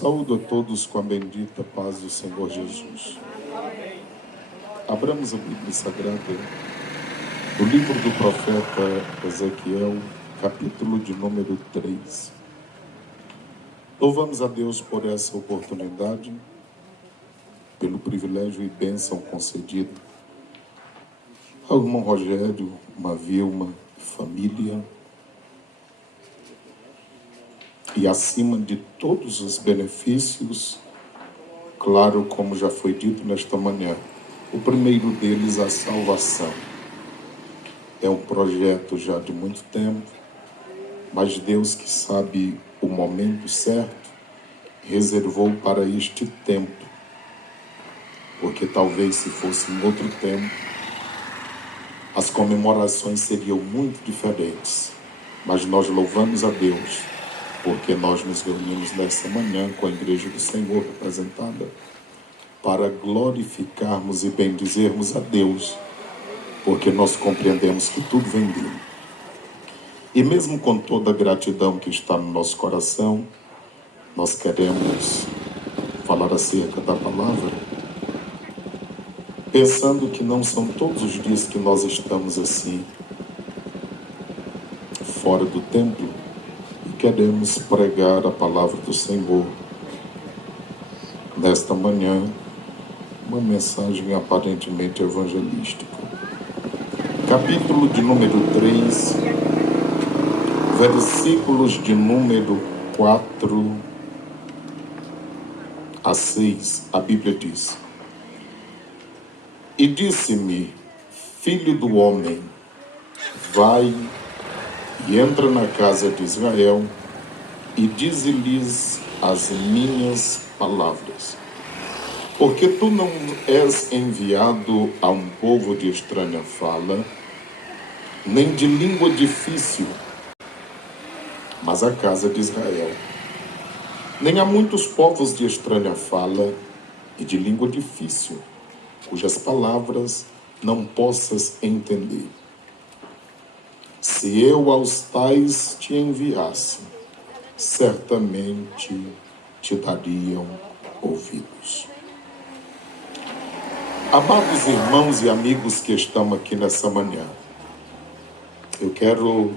saúdo a todos com a bendita paz do Senhor Jesus. Abramos a Bíblia Sagrada do livro do profeta Ezequiel, capítulo de número 3. Louvamos a Deus por essa oportunidade, pelo privilégio e bênção concedido ao irmão Rogério, uma Vilma, família, e acima de todos os benefícios, claro, como já foi dito nesta manhã, o primeiro deles, a salvação. É um projeto já de muito tempo, mas Deus, que sabe o momento certo, reservou para este tempo, porque talvez se fosse em outro tempo, as comemorações seriam muito diferentes. Mas nós louvamos a Deus, porque nós nos reunimos nesta manhã com a Igreja do Senhor representada para glorificarmos e bendizermos a Deus, porque nós compreendemos que tudo vem dele. E mesmo com toda a gratidão que está no nosso coração, nós queremos falar acerca da palavra, pensando que não são todos os dias que nós estamos assim, fora do templo, queremos pregar a palavra do Senhor nesta manhã, uma mensagem aparentemente evangelística. Capítulo de número 3, versículos de número 4 a 6, a Bíblia diz: E disse-me, filho do homem, vai e entra na casa de Israel e dize-lhes as minhas palavras. Porque tu não és enviado a um povo de estranha fala, nem de língua difícil, mas à casa de Israel. Nem há muitos povos de estranha fala e de língua difícil, cujas palavras não possas entender. Se eu aos tais te enviasse, certamente te dariam ouvidos. Amados irmãos e amigos que estão aqui nessa manhã, eu quero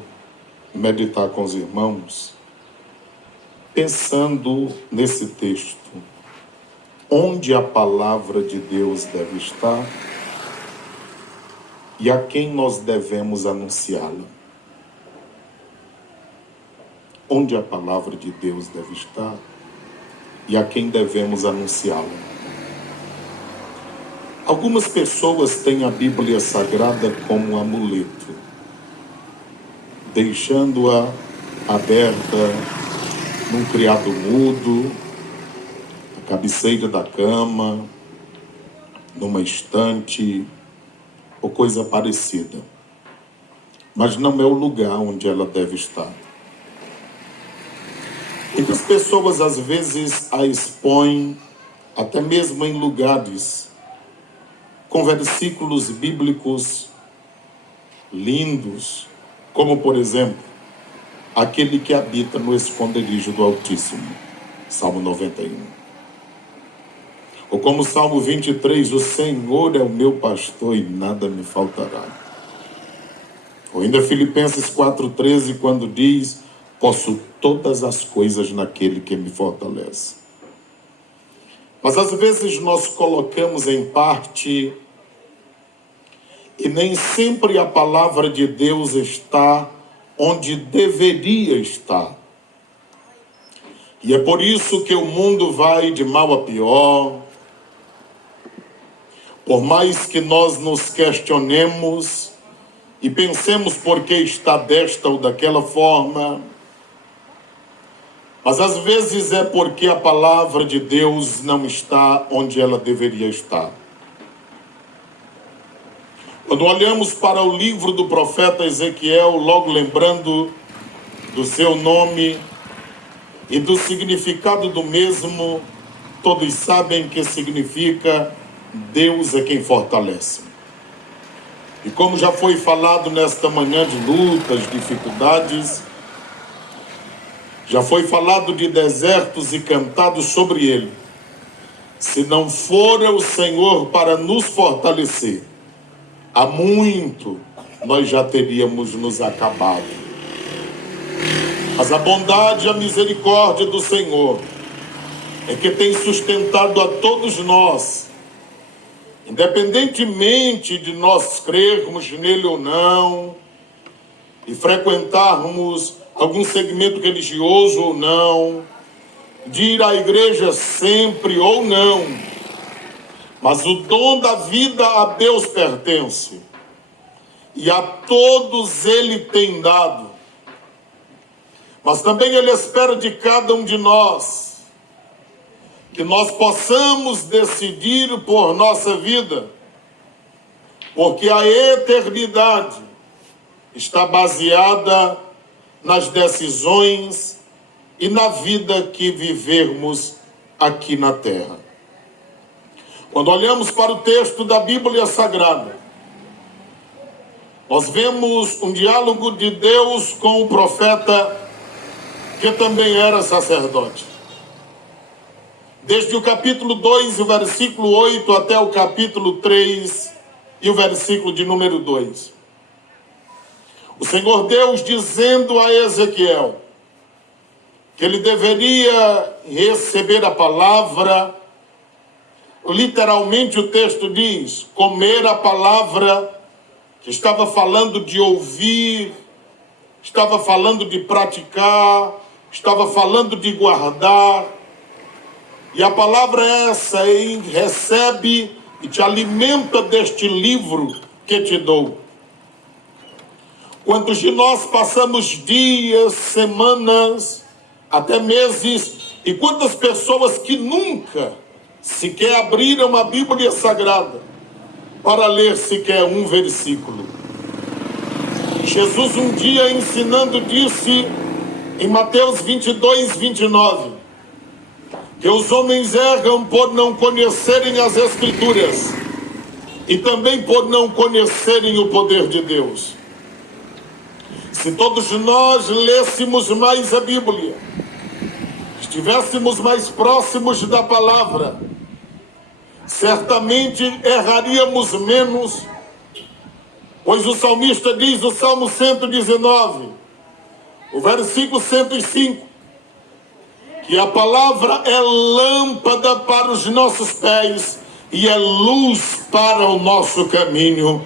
meditar com os irmãos, pensando nesse texto, onde a palavra de Deus deve estar e a quem nós devemos anunciá-la. Onde a palavra de Deus deve estar e a quem devemos anunciá-la. Algumas pessoas têm a Bíblia Sagrada como um amuleto, deixando-a aberta num criado mudo, na cabeceira da cama, numa estante, ou coisa parecida. Mas não é o lugar onde ela deve estar. Muitas pessoas às vezes a expõem, até mesmo em lugares, com versículos bíblicos lindos, como por exemplo, aquele que habita no esconderijo do Altíssimo, Salmo 91. Ou como o Salmo 23, o Senhor é o meu pastor e nada me faltará. Ou ainda Filipenses 4,13, quando diz, posso todas as coisas naquele que me fortalece. Mas às vezes nós colocamos em parte e nem sempre a palavra de Deus está onde deveria estar. E é por isso que o mundo vai de mal a pior. Por mais que nós nos questionemos e pensemos por que está desta ou daquela forma, mas às vezes é porque a palavra de Deus não está onde ela deveria estar. Quando olhamos para o livro do profeta Ezequiel, logo lembrando do seu nome e do significado do mesmo, todos sabem que significa Deus é quem fortalece. E como já foi falado nesta manhã de lutas, dificuldades, Já foi falado de desertos e cantado sobre ele. Se não fora o Senhor para nos fortalecer, há muito nós já teríamos nos acabado. Mas a bondade e a misericórdia do Senhor é que tem sustentado a todos nós, independentemente de nós crermos nele ou não, e frequentarmos algum segmento religioso ou não, de ir à igreja sempre ou não, mas o dom da vida a Deus pertence, e a todos ele tem dado. Mas também ele espera de cada um de nós que nós possamos decidir por nossa vida, porque a eternidade está baseada nas decisões e na vida que vivermos aqui na terra. Quando olhamos para o texto da Bíblia Sagrada, nós vemos um diálogo de Deus com o profeta, que também era sacerdote. Desde o capítulo 2, o versículo 8, até o capítulo 3 e o versículo de número 2. O Senhor Deus dizendo a Ezequiel que ele deveria receber a palavra, literalmente o texto diz, comer a palavra, que estava falando de ouvir, estava falando de praticar, estava falando de guardar. E a palavra essa recebe e te alimenta deste livro que te dou. Quantos de nós passamos dias, semanas, até meses, e quantas pessoas que nunca sequer abriram a Bíblia Sagrada para ler sequer um versículo. Jesus um dia ensinando disse em Mateus 22, 29, que os homens erram por não conhecerem as Escrituras e também por não conhecerem o poder de Deus. Se todos nós lêssemos mais a Bíblia, estivéssemos mais próximos da palavra, certamente erraríamos menos, pois o salmista diz no Salmo 119, o versículo 105, que a palavra é lâmpada para os nossos pés e é luz para o nosso caminho.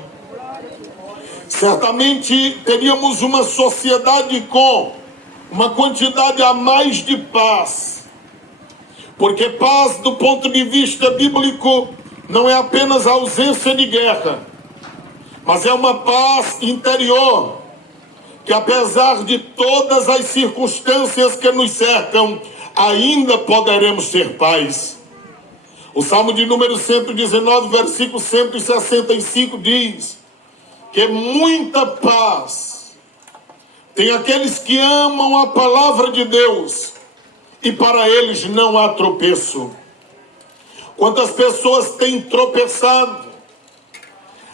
Certamente teríamos uma sociedade com uma quantidade a mais de paz, porque paz do ponto de vista bíblico não é apenas a ausência de guerra, mas é uma paz interior, que apesar de todas as circunstâncias que nos cercam, ainda poderemos ter paz. O Salmo de número 119, versículo 165 diz que muita paz tem aqueles que amam a palavra de Deus e para eles não há tropeço. Quantas pessoas têm tropeçado,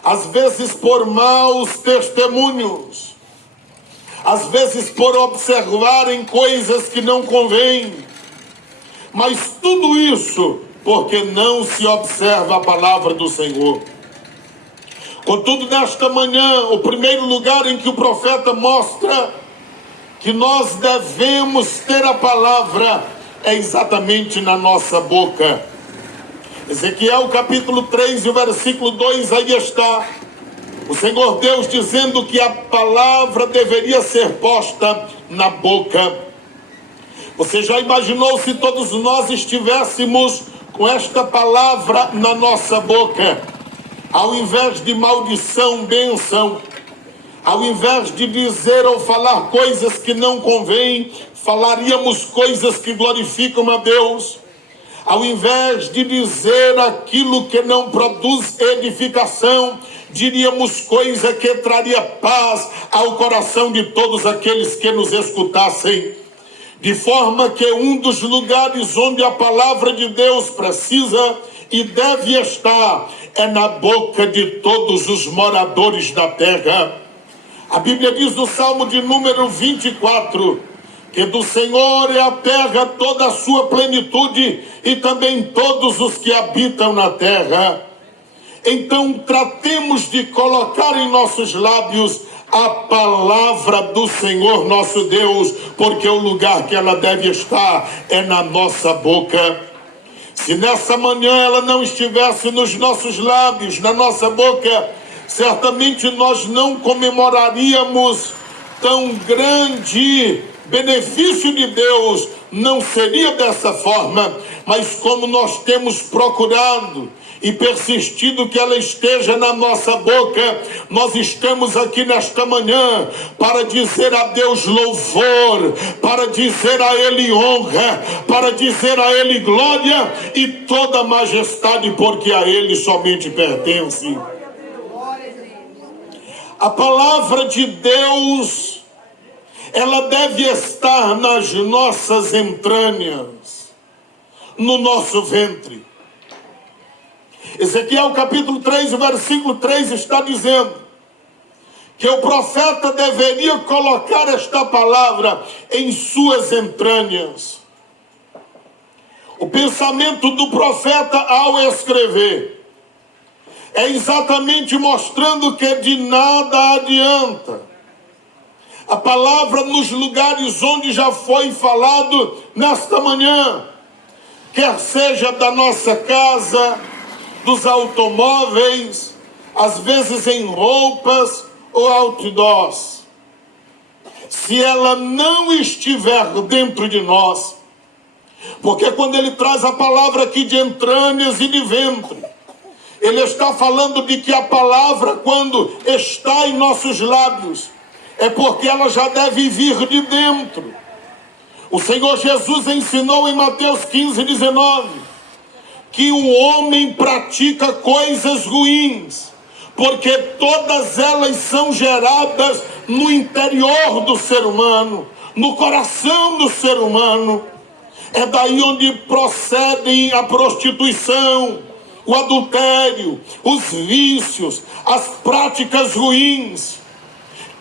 às vezes por maus testemunhos, às vezes por observarem coisas que não convêm, mas tudo isso porque não se observa a palavra do Senhor. Contudo, nesta manhã, o primeiro lugar em que o profeta mostra que nós devemos ter a palavra é exatamente na nossa boca. Ezequiel capítulo 3 e o versículo 2, aí está o Senhor Deus dizendo que a palavra deveria ser posta na boca. Você já imaginou se todos nós estivéssemos com esta palavra na nossa boca? Ao invés de maldição, bênção. Ao invés de dizer ou falar coisas que não convêm, falaríamos coisas que glorificam a Deus. Ao invés de dizer aquilo que não produz edificação, diríamos coisa que traria paz ao coração de todos aqueles que nos escutassem. De forma que um dos lugares onde a palavra de Deus precisa e deve estar é na boca de todos os moradores da terra. A Bíblia diz no Salmo de número 24, que do Senhor é a terra toda a sua plenitude e também todos os que habitam na terra. Então tratemos de colocar em nossos lábios a palavra do Senhor nosso Deus, porque o lugar que ela deve estar é na nossa boca. Se nessa manhã ela não estivesse nos nossos lábios, na nossa boca, certamente nós não comemoraríamos tão grande benefício de Deus, não seria dessa forma. Mas como nós temos procurado e persistido que ela esteja na nossa boca, nós estamos aqui nesta manhã para dizer a Deus louvor, para dizer a Ele honra, para dizer a Ele glória e toda majestade, porque a Ele somente pertence. A palavra de Deus, ela deve estar nas nossas entranhas, no nosso ventre. Ezequiel capítulo 3, o versículo 3 está dizendo que o profeta deveria colocar esta palavra em suas entranhas. O pensamento do profeta ao escrever é exatamente mostrando que de nada adianta a palavra nos lugares onde já foi falado nesta manhã, quer seja da nossa casa, dos automóveis, às vezes em roupas ou outdoors. Se ela não estiver dentro de nós, porque quando ele traz a palavra aqui de entranhas e de ventre, ele está falando de que a palavra, quando está em nossos lábios, é porque ela já deve vir de dentro. O Senhor Jesus ensinou em Mateus 15, 19, que o homem pratica coisas ruins, porque todas elas são geradas no interior do ser humano, no coração do ser humano. É daí onde procedem a prostituição, o adultério, os vícios, as práticas ruins,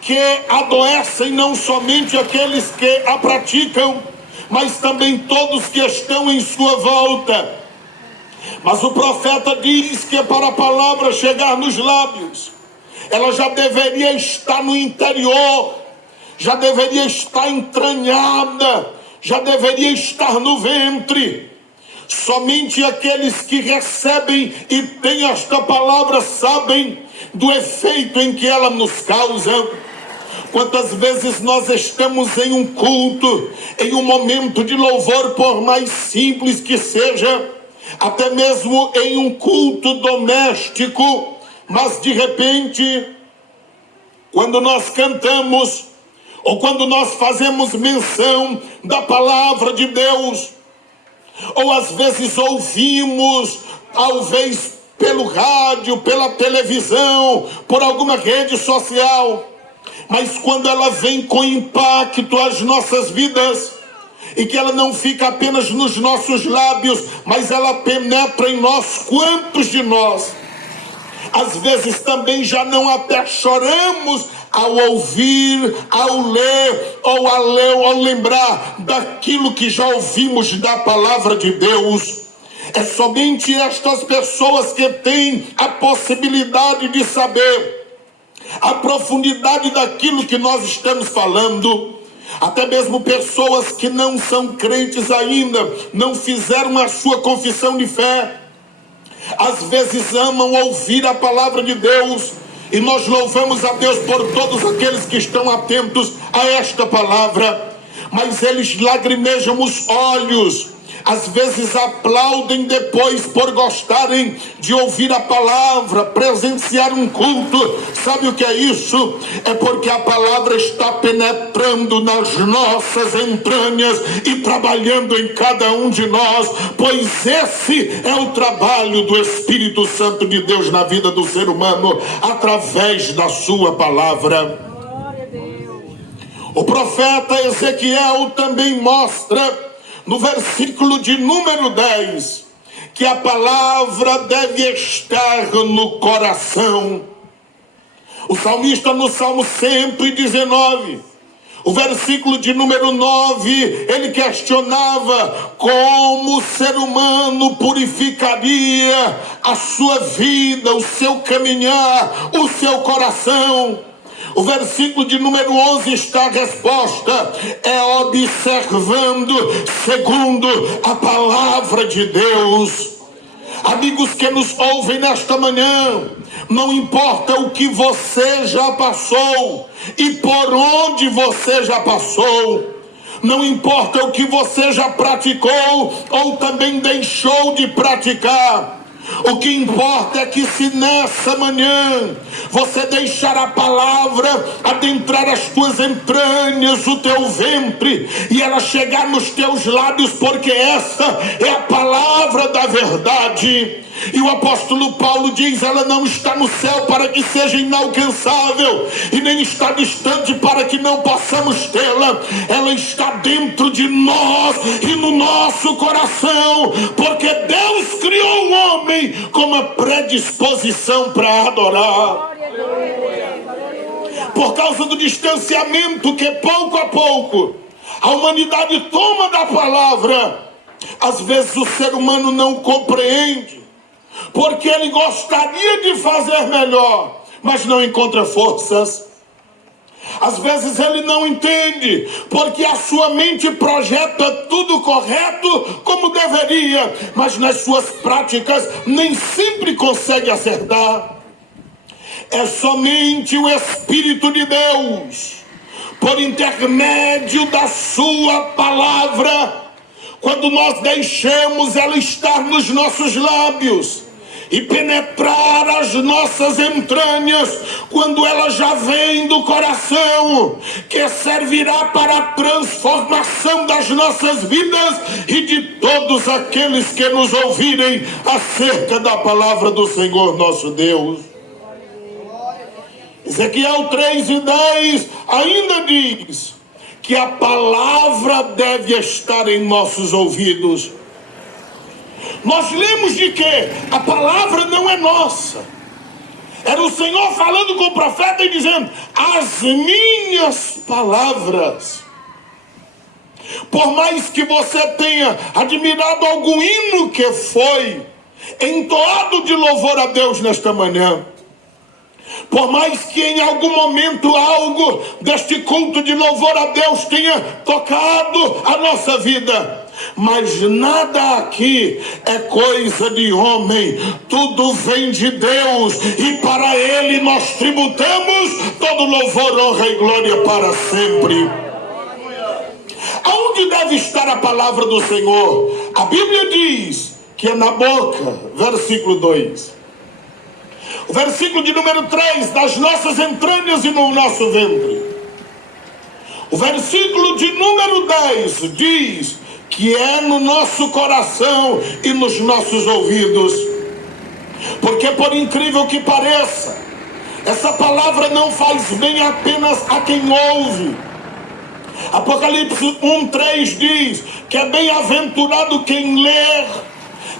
que adoecem não somente aqueles que a praticam, mas também todos que estão em sua volta. Mas o profeta diz que para a palavra chegar nos lábios, ela já deveria estar no interior, já deveria estar entranhada, já deveria estar no ventre. Somente aqueles que recebem e têm esta palavra sabem do efeito em que ela nos causa. Quantas vezes nós estamos em um culto, em um momento de louvor, por mais simples que seja, até mesmo em um culto doméstico, mas de repente, quando nós cantamos, ou quando nós fazemos menção da palavra de Deus, ou às vezes ouvimos, talvez pelo rádio, pela televisão, por alguma rede social, mas quando ela vem com impacto às nossas vidas, e que ela não fica apenas nos nossos lábios, mas ela penetra em nós, quantos de nós às vezes também já não até choramos ao ouvir, ao ler, ao lembrar daquilo que já ouvimos da palavra de Deus? É somente estas pessoas que têm a possibilidade de saber a profundidade daquilo que nós estamos falando. Até mesmo pessoas que não são crentes ainda, não fizeram a sua confissão de fé, às vezes amam ouvir a palavra de Deus, e nós louvamos a Deus por todos aqueles que estão atentos a esta palavra, mas eles lagrimejam os olhos, às vezes aplaudem depois por gostarem de ouvir a palavra, presenciar um culto. Sabe o que é isso? É porque a palavra está penetrando nas nossas entranhas e trabalhando em cada um de nós, pois esse é o trabalho do Espírito Santo de Deus na vida do ser humano, através da sua palavra. O profeta Ezequiel também mostra no versículo de número 10, que a palavra deve estar no coração. O salmista no Salmo 119, O versículo de número 9, ele questionava como o ser humano purificaria a sua vida, o seu caminhar, o seu coração. O versículo de número 11 está a resposta: é observando segundo a palavra de Deus. Amigos que nos ouvem nesta manhã, não importa o que você já passou e por onde você já passou, não importa o que você já praticou ou também deixou de praticar, o que importa é que se nessa manhã você deixar a palavra adentrar as tuas entranhas, o teu ventre, e ela chegar nos teus lábios, porque essa é a palavra da verdade. E o apóstolo Paulo diz: ela não está no céu para que seja inalcançável, e nem está distante para que não possamos tê-la. Ela está dentro de nós e no nosso coração, porque Deus criou o homem com uma predisposição para adorar. Por causa do distanciamento que pouco a pouco a humanidade toma da palavra, às vezes o ser humano não compreende, porque ele gostaria de fazer melhor, mas não encontra forças. Às vezes ele não entende, porque a sua mente projeta tudo correto como deveria, mas nas suas práticas nem sempre consegue acertar. É somente o Espírito de Deus, por intermédio da sua palavra, quando nós deixamos ela estar nos nossos lábios e penetrar as nossas entranhas, quando ela já vem do coração, que servirá para a transformação das nossas vidas e de todos aqueles que nos ouvirem acerca da palavra do Senhor nosso Deus. Ezequiel 3:10 ainda diz que a palavra deve estar em nossos ouvidos. Nós lemos de que a palavra não é nossa. Era o Senhor falando com o profeta e dizendo: as minhas palavras. Por mais que você tenha admirado algum hino que foi entoado de louvor a Deus nesta manhã, por mais que em algum momento algo deste culto de louvor a Deus tenha tocado a nossa vida, mas nada aqui é coisa de homem, tudo vem de Deus, e para Ele nós tributamos todo louvor, honra e glória para sempre. Aonde deve estar a palavra do Senhor? A Bíblia diz que é na boca, versículo 2. O versículo de número 3, das nossas entranhas e no nosso ventre. O versículo de número 10 diz que é no nosso coração e nos nossos ouvidos. Porque por incrível que pareça, essa palavra não faz bem apenas a quem ouve. Apocalipse 1:3 diz que é bem-aventurado quem lê,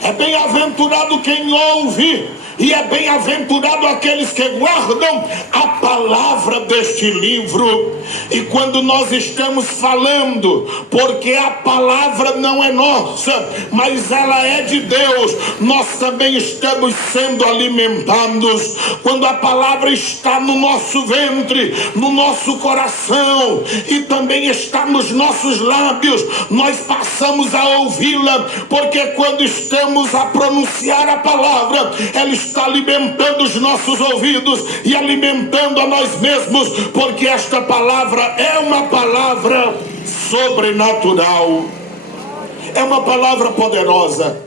é bem-aventurado quem ouve, e é bem-aventurado aqueles que guardam a palavra deste livro. E quando nós estamos falando, porque a palavra não é nossa, mas ela é de Deus, nós também estamos sendo alimentados. Quando a palavra está no nosso ventre, no nosso coração, e também está nos nossos lábios, nós passamos a ouvi-la, porque quando estamos a pronunciar a palavra, ela está alimentando os nossos ouvidos e alimentando a nós mesmos, porque esta palavra é uma palavra sobrenatural, é uma palavra poderosa.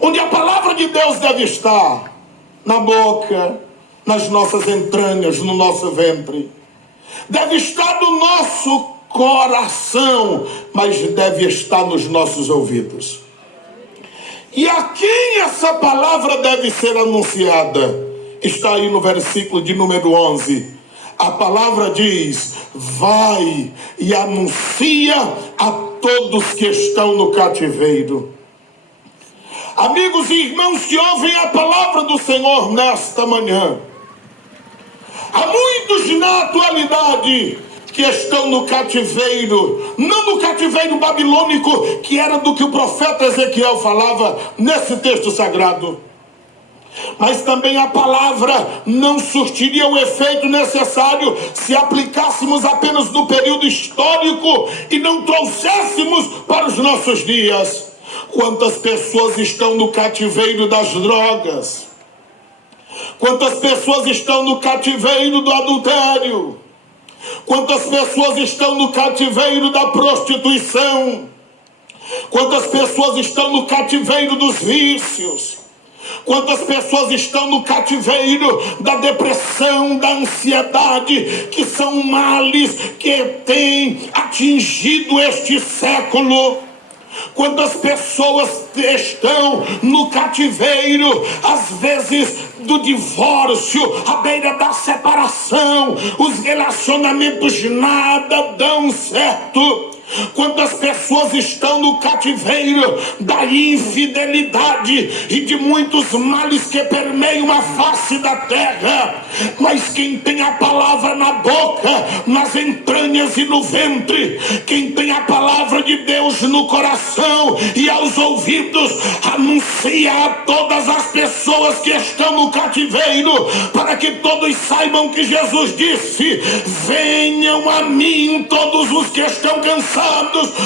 Onde a palavra de Deus deve estar? Na boca, nas nossas entranhas, no nosso ventre. Deve estar no nosso coração, mas deve estar nos nossos ouvidos. E a quem essa palavra deve ser anunciada? Está aí no versículo de número 11. A palavra diz: vai e anuncia a todos que estão no cativeiro. Amigos e irmãos que ouvem a palavra do Senhor nesta manhã, há muitos na atualidade que estão no cativeiro, não no cativeiro babilônico, que era do que o profeta Ezequiel falava nesse texto sagrado, mas também a palavra não surtiria o efeito necessário se aplicássemos apenas no período histórico e não trouxéssemos para os nossos dias. Quantas pessoas estão no cativeiro das drogas? Quantas pessoas estão no cativeiro do adultério? Quantas pessoas estão no cativeiro da prostituição? Quantas pessoas estão no cativeiro dos vícios? Quantas pessoas estão no cativeiro da depressão, da ansiedade, que são males que têm atingido este século? Quantas pessoas estão no cativeiro, às vezes do divórcio, à beira da separação, os relacionamentos nada dão certo. Quantas pessoas estão no cativeiro da infidelidade e de muitos males que permeiam a face da terra, mas quem tem a palavra na boca, nas entranhas e no ventre, quem tem a palavra de Deus no coração e aos ouvidos, anuncia a todas as pessoas que estão no cativeiro, para que todos saibam que Jesus disse: venham a mim todos os que estão cansados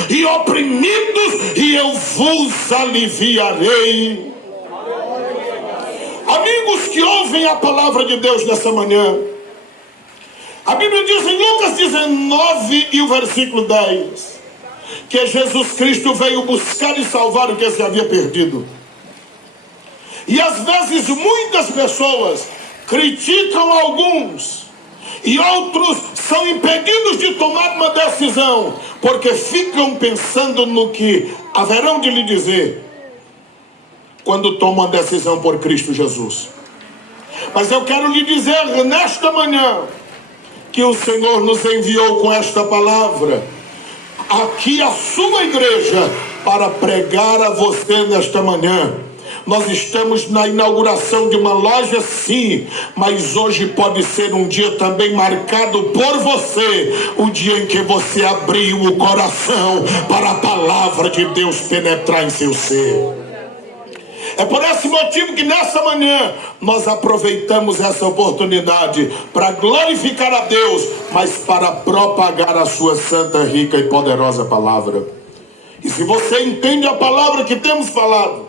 e oprimidos, e eu vos aliviarei. Amigos que ouvem a palavra de Deus nessa manhã, a Bíblia diz em Lucas 19 e o versículo 10 que Jesus Cristo veio buscar e salvar o que se havia perdido. E às vezes muitas pessoas criticam alguns e outros são impedidos de tomar uma decisão, porque ficam pensando no que haverão de lhe dizer quando tomam a decisão por Cristo Jesus. Mas eu quero lhe dizer nesta manhã que o Senhor nos enviou com esta palavra aqui à sua igreja para pregar a você nesta manhã. Nós estamos na inauguração de uma loja, sim, mas hoje pode ser um dia também marcado por você, o dia em que você abriu o coração para a palavra de Deus penetrar em seu ser. É por esse motivo que nessa manhã nós aproveitamos essa oportunidade para glorificar a Deus, mas para propagar a sua santa, rica e poderosa palavra. E se você entende a palavra que temos falado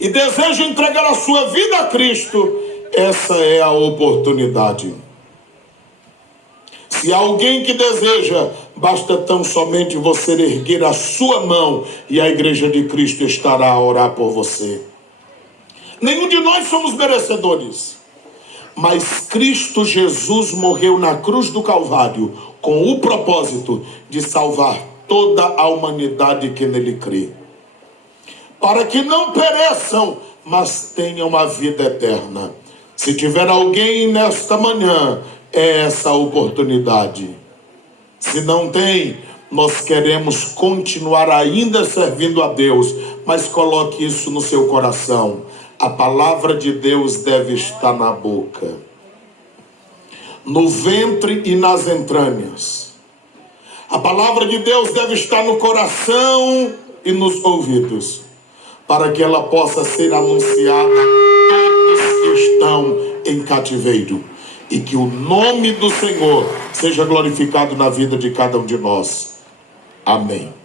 e deseja entregar a sua vida a Cristo, essa é a oportunidade. Se há alguém que deseja, basta tão somente você erguer a sua mão e a igreja de Cristo estará a orar por você. Nenhum de nós somos merecedores, mas Cristo Jesus morreu na cruz do Calvário com o propósito de salvar toda a humanidade que nele crê, para que não pereçam, mas tenham a vida eterna. Se tiver alguém nesta manhã, é essa a oportunidade. Se não tem, nós queremos continuar ainda servindo a Deus, mas coloque isso no seu coração. A palavra de Deus deve estar na boca, no ventre e nas entranhas. A palavra de Deus deve estar no coração e nos ouvidos, para que ela possa ser anunciada a todos que estão em cativeiro, e que o nome do Senhor seja glorificado na vida de cada um de nós. Amém.